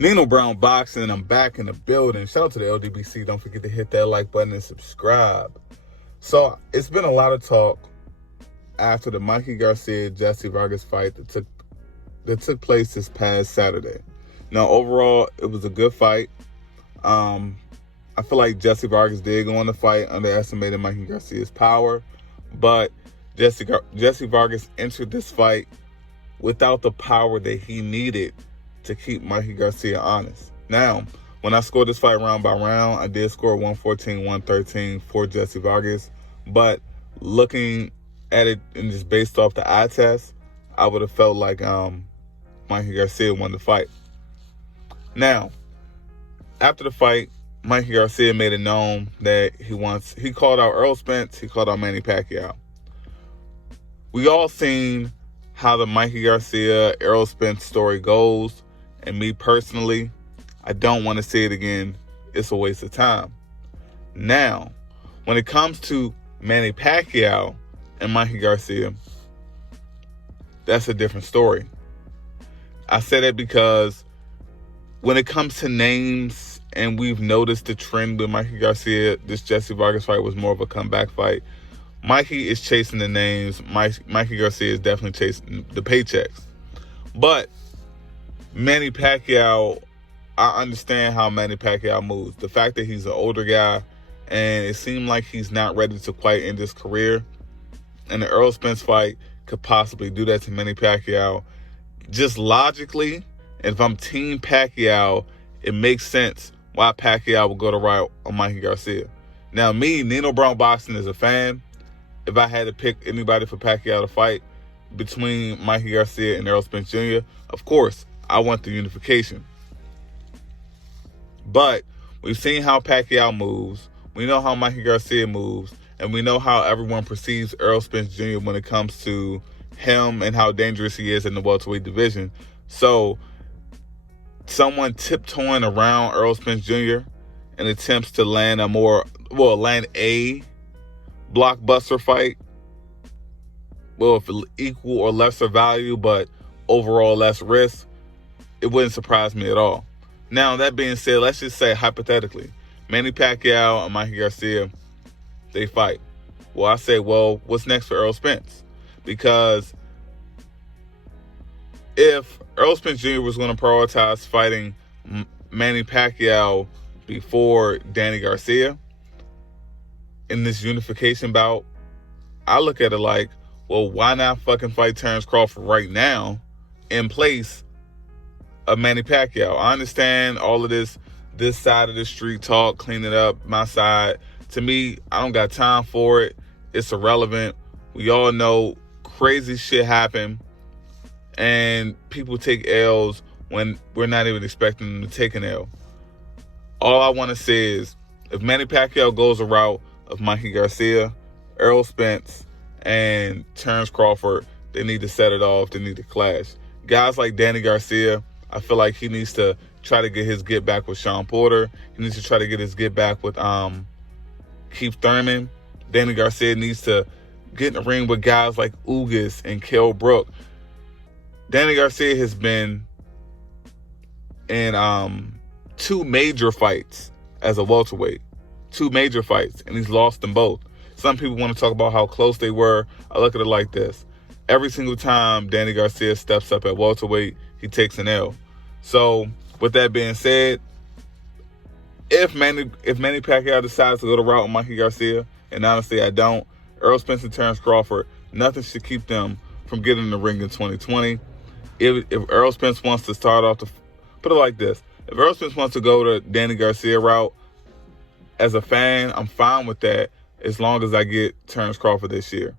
Nino Brown Boxing, I'm back in the building. Shout out to the LDBC. Don't forget to hit that like button and subscribe. So, it's been a lot of talk after the Mikey Garcia Jesse Vargas fight that took place this past Saturday. Now, overall, it was a good fight. I feel like Jesse Vargas did go on the fight, underestimated Mikey Garcia's power, but Jesse Vargas entered this fight without the power that he needed to keep Mikey Garcia honest. Now, when I scored this fight round by round, I did score 114-113 for Jesse Vargas. But looking at it and just based off the eye test, I would have felt like Mikey Garcia won the fight. Now, after the fight, Mikey Garcia made it known that he called out Errol Spence, he called out Manny Pacquiao. We all seen how the Mikey Garcia, Errol Spence story goes. And me personally, I don't want to see it again. It's a waste of time. Now, when it comes to Manny Pacquiao and Mikey Garcia, that's a different story. I say that because when it comes to names, and we've noticed the trend with Mikey Garcia, this Jesse Vargas fight was more of a comeback fight. Mikey is chasing the names. Mikey Garcia is definitely chasing the paychecks. But Manny Pacquiao, I understand how Manny Pacquiao moves. The fact that he's an older guy and it seemed like he's not ready to quite end his career. And the Errol Spence fight could possibly do that to Manny Pacquiao. Just logically, if I'm Team Pacquiao, it makes sense why Pacquiao would go to route on Mikey Garcia. Now, me, Nino Brown Boxing, is a fan. If I had to pick anybody for Pacquiao to fight between Mikey Garcia and Errol Spence Jr., of course, I want the unification. But we've seen how Pacquiao moves. We know how Mikey Garcia moves. And we know how everyone perceives Errol Spence Jr. when it comes to him and how dangerous he is in the welterweight division. So, someone tiptoeing around Errol Spence Jr. in attempts to land a blockbuster fight, if equal or lesser value, but overall less risk, it wouldn't surprise me at all. Now, that being said, let's just say hypothetically, Manny Pacquiao and Mikey Garcia, they fight. Well, I say, what's next for Errol Spence? Because if Errol Spence Jr. was going to prioritize fighting Manny Pacquiao before Danny Garcia in this unification bout, I look at it like, why not fucking fight Terrence Crawford right now in place of Manny Pacquiao? I understand all of this side of the street talk, clean it up, my side. To me, I don't got time for it. It's irrelevant. We all know crazy shit happen, and people take L's when we're not even expecting them to take an L. All I want to say is, if Manny Pacquiao goes a route of Mikey Garcia, Errol Spence, and Terrence Crawford, they need to set it off. They need to clash. Guys like Danny Garcia, I feel like he needs to try to get his get back with Sean Porter. He needs to try to get his get back with Keith Thurman. Danny Garcia needs to get in the ring with guys like Ugas and Kell Brook. Danny Garcia has been in 2 major fights as a welterweight. 2 major fights, and he's lost them both. Some people want to talk about how close they were. I look at it like this. Every single time Danny Garcia steps up at welterweight, he takes an L. So, with that being said, if Manny Pacquiao decides to go the route with Mikey Garcia, and honestly I don't, Errol Spence and Terrence Crawford, nothing should keep them from getting in the ring in 2020. If Errol Spence wants to start off put it like this, if Errol Spence wants to go the Danny Garcia route, as a fan, I'm fine with that as long as I get Terrence Crawford this year.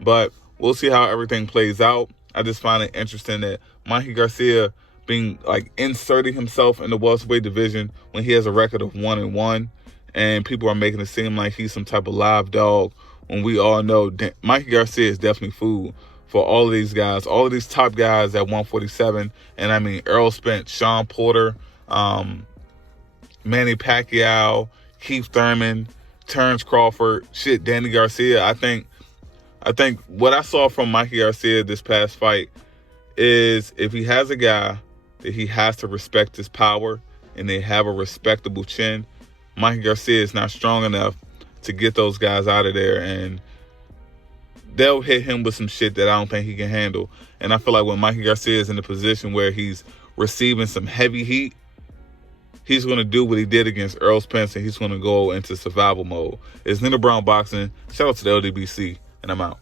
But we'll see how everything plays out. I just find it interesting that Mikey Garcia being inserting himself in the welterweight division when he has a record of 1-1, and people are making it seem like he's some type of live dog, when we all know Mikey Garcia is definitely food for all of these guys, all of these top guys at 147. And I mean Errol Spence, Sean Porter, Manny Pacquiao, Keith Thurman, Terrence Crawford, Danny Garcia. I think what I saw from Mikey Garcia this past fight is, if he has a guy that he has to respect his power and they have a respectable chin. Mikey Garcia is not strong enough to get those guys out of there, and they'll hit him with some shit that I don't think he can handle. And I feel like when Mikey Garcia is in a position where he's receiving some heavy heat, he's going to do what he did against Earl Spence, and he's going to go into survival mode. It's Nina Brown Boxing. Shout out to the LDBC, and I'm out.